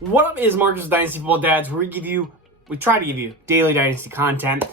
What up is Marcus with Dynasty Football Dads, where we try to give you daily Dynasty content.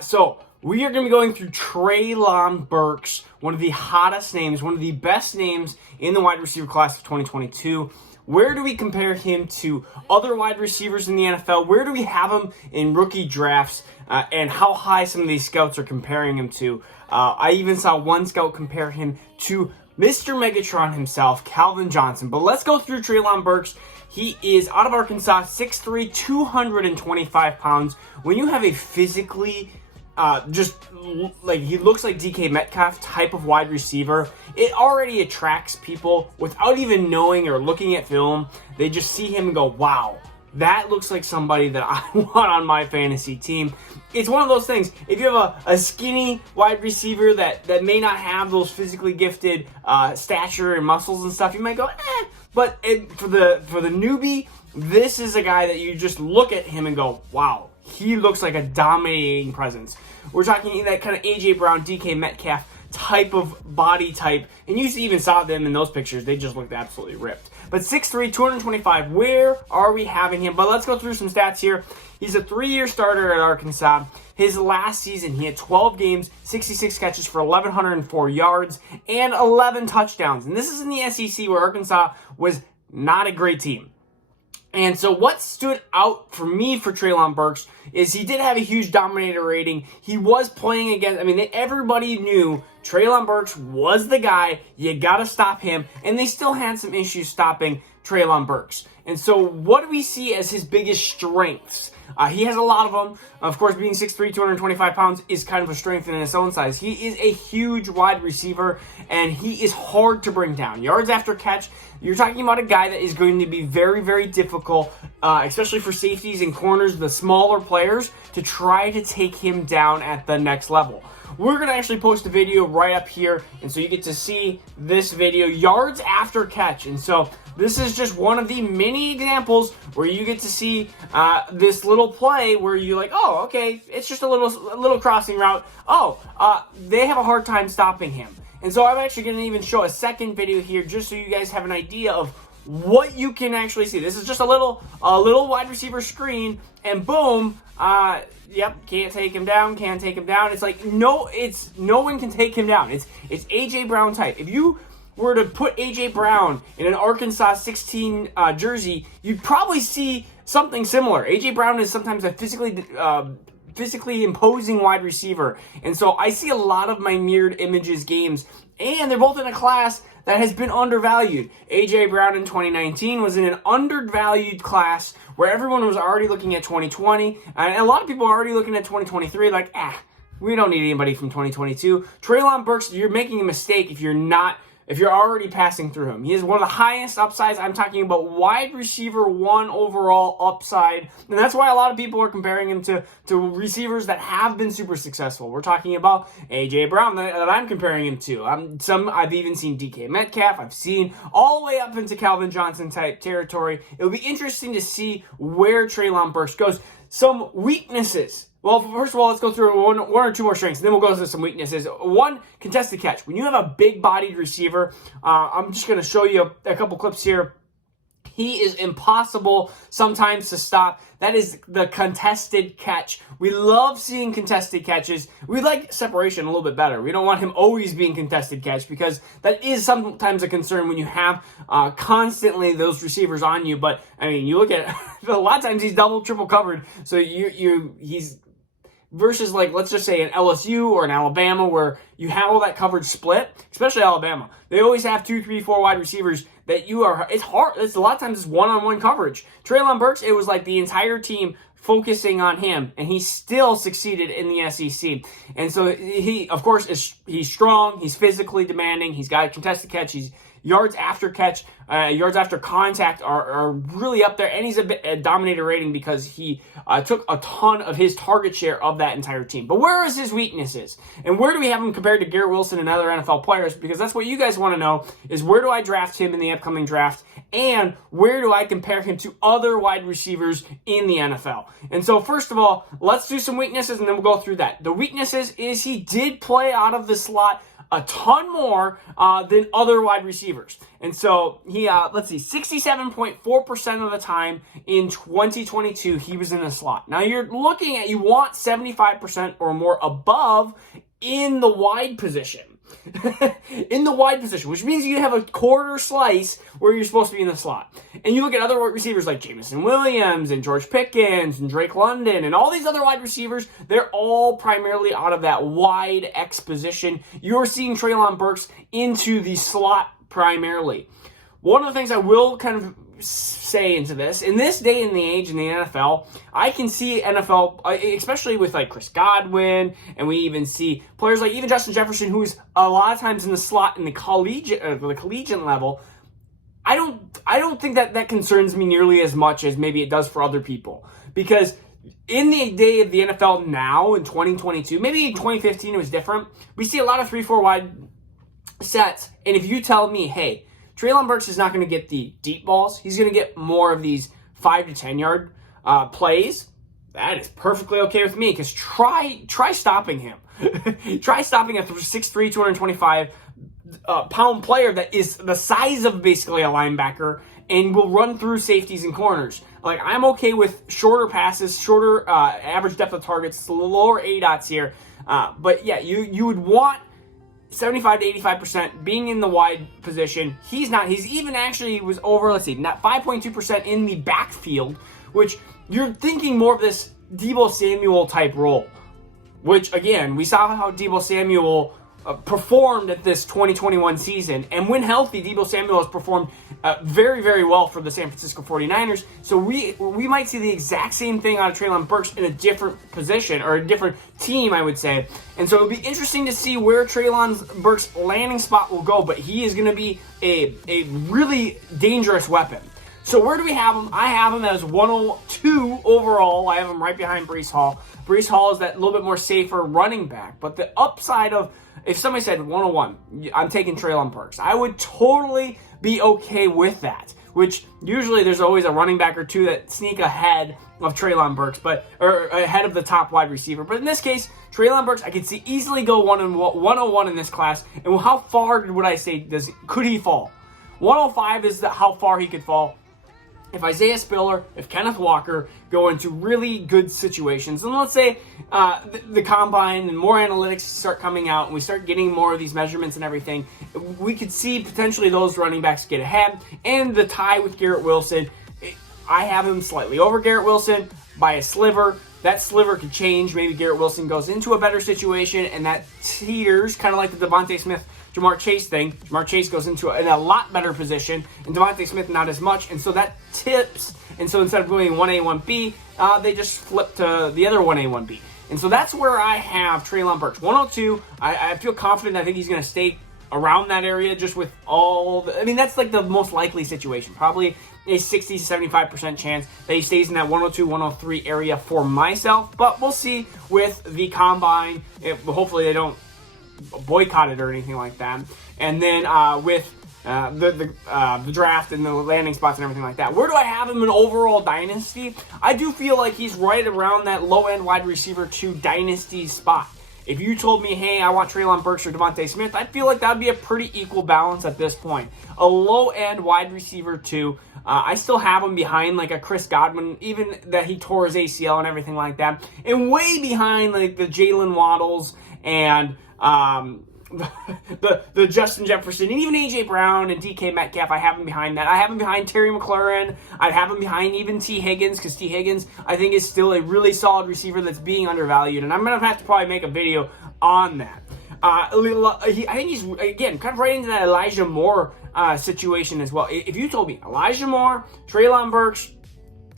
So we are going to be going through Treylon Burks, one of the hottest names, one of the best names in the wide receiver class of 2022. Where do we compare him to other wide receivers in the NFL? Where do we have him in rookie drafts? And how high some of these scouts are comparing him to. I even saw one scout compare him to Mr. Megatron himself, Calvin Johnson. But let's go through Treylon Burks. He is out of Arkansas, 6'3", 225 pounds. When you have a physically, he looks like DK Metcalf type of wide receiver, it already attracts people without even knowing or looking at film. They just see him and go, wow, that looks like somebody that I want on my fantasy team. It's one of those things. If you have a skinny wide receiver that may not have those physically gifted stature and muscles and stuff, you might go, eh. But for the newbie, this is a guy that you just look at him and go, wow, he looks like a dominating presence. We're talking that kind of A.J. Brown, DK Metcalf type of body type. And you even saw them in those pictures. They just looked absolutely ripped. But 6'3", 225, where are we having him? But let's go through some stats here. He's a 3-year starter at Arkansas. His last season, he had 12 games, 66 catches for 1,104 yards, and 11 touchdowns. And this is in the SEC, where Arkansas was not a great team. And so what stood out for me for Treylon Burks is he did have a huge dominator rating. He was playing against, everybody knew Treylon Burks was the guy. You got to stop him. And they still had some issues stopping Treylon Burks. And so what do we see as his biggest strengths? He has a lot of them. Of course, being 6'3", 225 pounds is kind of a strength in its own size. He is a huge wide receiver, and he is hard to bring down. Yards after catch, you're talking about a guy that is going to be very, very difficult, especially for safeties and corners, the smaller players, to try to take him down at the next level. We're going to actually post a video right up here, and so you get to see this video, yards after catch. And so this is just one of the many examples where you get to see this little play where you're like, oh, okay, it's just a little crossing route. They have a hard time stopping him. And so I'm actually going to even show a second video here just so you guys have an idea of what you can actually see. This is just a little wide receiver screen, and boom, can't take him down, can't take him down. It's like, no one can take him down. It's A.J. Brown type. If you were to put A.J. Brown in an Arkansas 16 jersey, you'd probably see something similar. A.J. Brown is sometimes a physically imposing wide receiver. And so I see a lot of my mirrored images games, and they're both in a class that has been undervalued. A.J. Brown in 2019 was in an undervalued class where everyone was already looking at 2020, and a lot of people are already looking at 2023 like, we don't need anybody from 2022. Treylon Burks, you're making a mistake if you're already passing through him. He is one of the highest upsides. I'm talking about wide receiver 1 overall upside. And that's why a lot of people are comparing him to receivers that have been super successful. We're talking about A.J. Brown that I'm comparing him to. I've even seen DK Metcalf. I've seen all the way up into Calvin Johnson type territory. It'll be interesting to see where Treylon Burks goes. Some weaknesses. Well, first of all, let's go through one or two more strengths, and then we'll go through some weaknesses. One, contested catch. When you have a big-bodied receiver, I'm just going to show you a couple clips here. He is impossible sometimes to stop. That is the contested catch. We love seeing contested catches. We like separation a little bit better. We don't want him always being contested catch, because that is sometimes a concern when you have constantly those receivers on you. But, you look at it, a lot of times he's double, triple covered. So he's versus, let's just say an LSU or an Alabama, where you have all that coverage split, especially Alabama. They always have 2, 3, 4 wide receivers that it's hard. A lot of times it's one-on-one coverage. Treylon Burks, it was like the entire team focusing on him, and he still succeeded in the SEC. And so he, of course, he's strong, he's physically demanding, he's got a contested catch, he's yards after catch, yards after contact are really up there, and he's a dominator rating because he took a ton of his target share of that entire team. But where is his weaknesses? And where do we have him compared to Garrett Wilson and other NFL players? Because that's what you guys want to know, is where do I draft him in the upcoming draft, and where do I compare him to other wide receivers in the NFL? And so first of all, let's do some weaknesses, and then we'll go through that. The weaknesses is he did play out of the slot a ton more than other wide receivers. And so he, let's see, 67.4% of the time in 2022, he was in the slot. Now you're looking at, you want 75% or more above in the wide position. In the wide position, which means you have a quarter slice where you're supposed to be in the slot. And you look at other wide receivers like Jameson Williams and George Pickens and Drake London and all these other wide receivers, they're all primarily out of that wide X position. You're seeing Treylon Burks into the slot primarily. One of the things I will kind of say into this, in this day and the age in the NFL, I can see NFL, especially with like Chris Godwin, and we even see players like even Justin Jefferson, who's a lot of times in the slot in the collegiate level. I don't think that concerns me nearly as much as maybe it does for other people, because in the day of the NFL now in 2022, maybe in 2015 it was different. We see a lot of 3-4 wide sets, and if you tell me, hey, Treylon Burks is not going to get the deep balls. He's going to get more of these 5 to 10 yard plays. That is perfectly okay with me, because try stopping him. Try stopping a 6'3", 225 pound player that is the size of basically a linebacker and will run through safeties and corners. Like, I'm okay with shorter passes, shorter average depth of targets, lower ADOTs here. But yeah, you would want 75 to 85% being in the wide position. He's not. He's even actually was over, let's see, not 5.2% in the backfield, which you're thinking more of this Deebo Samuel type role, which again, we saw how Deebo Samuel performed at this 2021 season. And when healthy, Deebo Samuel has performed very, very well for the San Francisco 49ers. So we might see the exact same thing out of Treylon Burks in a different position, or a different team, I would say. And so it'll be interesting to see where Treylon Burks' landing spot will go, but he is going to be a really dangerous weapon. So where do we have him? I have him as 102 overall. I have him right behind Breece Hall. Breece Hall is that little bit more safer running back. But the upside of, if somebody said 101, I'm taking Treylon Burks, I would totally be okay with that. Which usually there's always a running back or two that sneak ahead of Treylon Burks, or ahead of the top wide receiver. But in this case, Treylon Burks, I could see easily go 101 in this class. And how far would I say could he fall? 105 is how far he could fall. If Isaiah Spiller, if Kenneth Walker go into really good situations, and let's say the combine and more analytics start coming out and we start getting more of these measurements and everything, we could see potentially those running backs get ahead. And the tie with Garrett Wilson, I have him slightly over Garrett Wilson by a sliver. That sliver could change. Maybe Garrett Wilson goes into a better situation and that teeters, kind of like the Devontae Smith Jamar Chase thing. Jamar Chase goes into a lot better position, and Devontae Smith not as much, and so that tips. And so instead of going 1A, 1B, they just flip to the other 1A, 1B. And so that's where I have Treylon Burks. 102, I feel confident. I think he's going to stay around that area just with all the, I mean, that's like the most likely situation. Probably a 60 to 75% chance that he stays in that 102, 103 area for myself. But we'll see with the combine. Hopefully they don't boycott it or anything like that. And then with the draft and the landing spots and everything like that. Where do I have him in overall dynasty? I do feel like he's right around that low-end wide receiver 2 dynasty spot. If you told me, hey, I want Treylon Burks or Devontae Smith, I feel like that would be a pretty equal balance at this point. A low-end wide receiver 2. I still have him behind like a Chris Godwin, even that he tore his ACL and everything like that. And way behind like the Jalen Waddles and the Justin Jefferson, and even A.J. Brown and DK Metcalf. I have him behind that. I have him behind Terry McLaurin. I'd have him behind even T. Higgins, because T. Higgins, I think, is still a really solid receiver that's being undervalued, and I'm going to have to probably make a video on that. I think he's, again, kind of right into that Elijah Moore situation as well. If you told me Elijah Moore, Treylon Burks,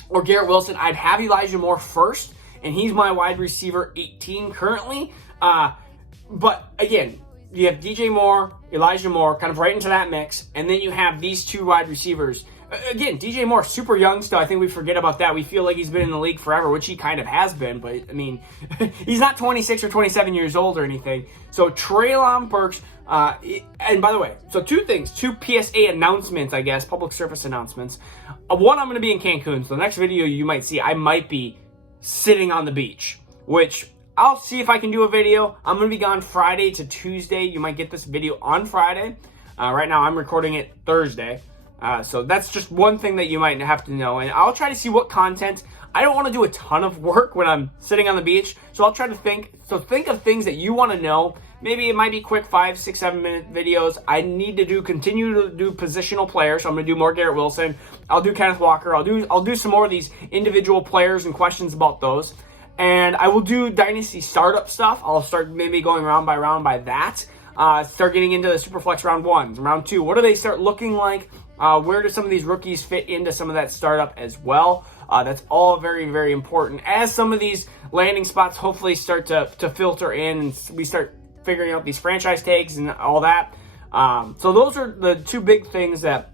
or Garrett Wilson, I'd have Elijah Moore first, and he's my wide receiver 18 currently. But again, you have DJ Moore, Elijah Moore, kind of right into that mix, and then you have these two wide receivers. Again, DJ Moore, super young still. I think we forget about that. We feel like he's been in the league forever, which he kind of has been, but I mean, he's not 26 or 27 years old or anything. So Treylon Burks, and by the way, so two things, two PSA announcements, I guess, public service announcements. One, I'm going to be in Cancun, so the next video you might see, I might be sitting on the beach, which I'll see if I can do a video. I'm going to be gone Friday to Tuesday. You might get this video on Friday. Right now, I'm recording it Thursday. So that's just one thing that you might have to know. And I'll try to see what content. I don't want to do a ton of work when I'm sitting on the beach. So I'll try to think. So think of things that you want to know. Maybe it might be quick 5, 6, 7 minute videos. I need to continue to do positional players. So I'm going to do more Garrett Wilson. I'll do Kenneth Walker. I'll do some more of these individual players and questions about those. And I will do Dynasty startup stuff. I'll start maybe going round by that. Start getting into the Superflex round 1, round 2. What do they start looking like? Where do some of these rookies fit into some of that startup as well? That's all very, very important. As some of these landing spots hopefully start to filter in and we start figuring out these franchise tags and all that. So those are the two big things that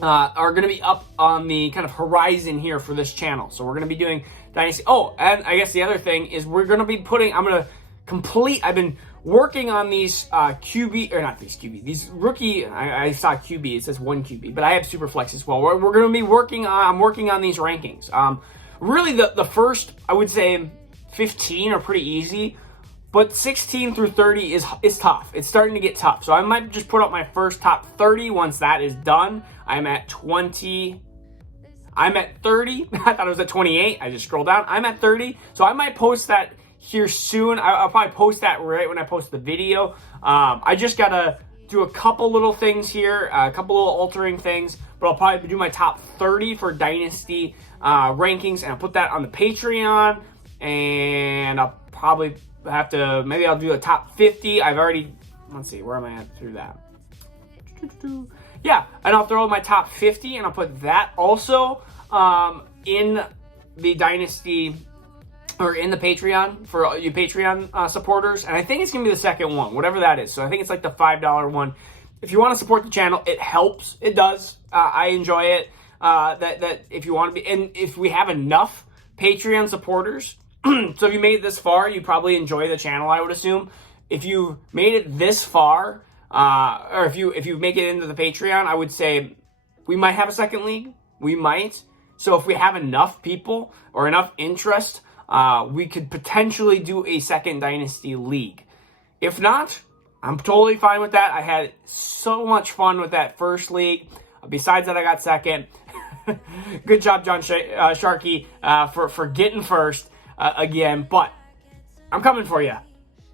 are going to be up on the kind of horizon here for this channel. So we're going to be doing Dynasty. Oh, and I guess the other thing is we're going to be I've been working on these these rookie, I saw QB, it says 1 QB, but I have Superflex as well. We're going to be I'm working on these rankings. Really the first, I would say 15 are pretty easy, but 16 through 30 is tough. It's starting to get tough. So I might just put up my first top 30 once that is done. I'm at 20. I'm at 30. I thought it was at 28. I just scrolled down. I'm at 30. So I might post that here soon. I'll probably post that right when I post the video. I just got to do a couple little things here, a couple little altering things, but I'll probably do my top 30 for Dynasty rankings, and I'll put that on the Patreon, and I'll probably have to, maybe I'll do a top 50. Let's see, where am I at through that? Yeah, and I'll throw my top 50, and I'll put that also in the Dynasty, or in the Patreon for you Patreon supporters. And I think it's going to be the second one, whatever that is. So I think it's like the $5 one. If you want to support the channel, it helps. It does. I enjoy it. That if you want to be, and if we have enough Patreon supporters, so if you made it this far, you probably enjoy the channel, I would assume. If you made it this far, or if you make it into the Patreon, I would say we might have a second league. We might. So if we have enough people or enough interest, we could potentially do a second Dynasty league. If not, I'm totally fine with that. I had so much fun with that first league. Besides that, I got second. Good job, John Sharkey, for getting first again. But I'm coming for you.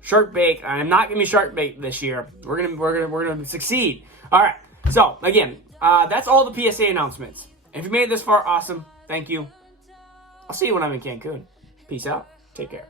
Shark bait. I'm not gonna be shark bait this year. We're gonna succeed. All right. So again, that's all the PSA announcements. If you made it this far, awesome. Thank you. I'll see you when I'm in Cancun. Peace out. Take care.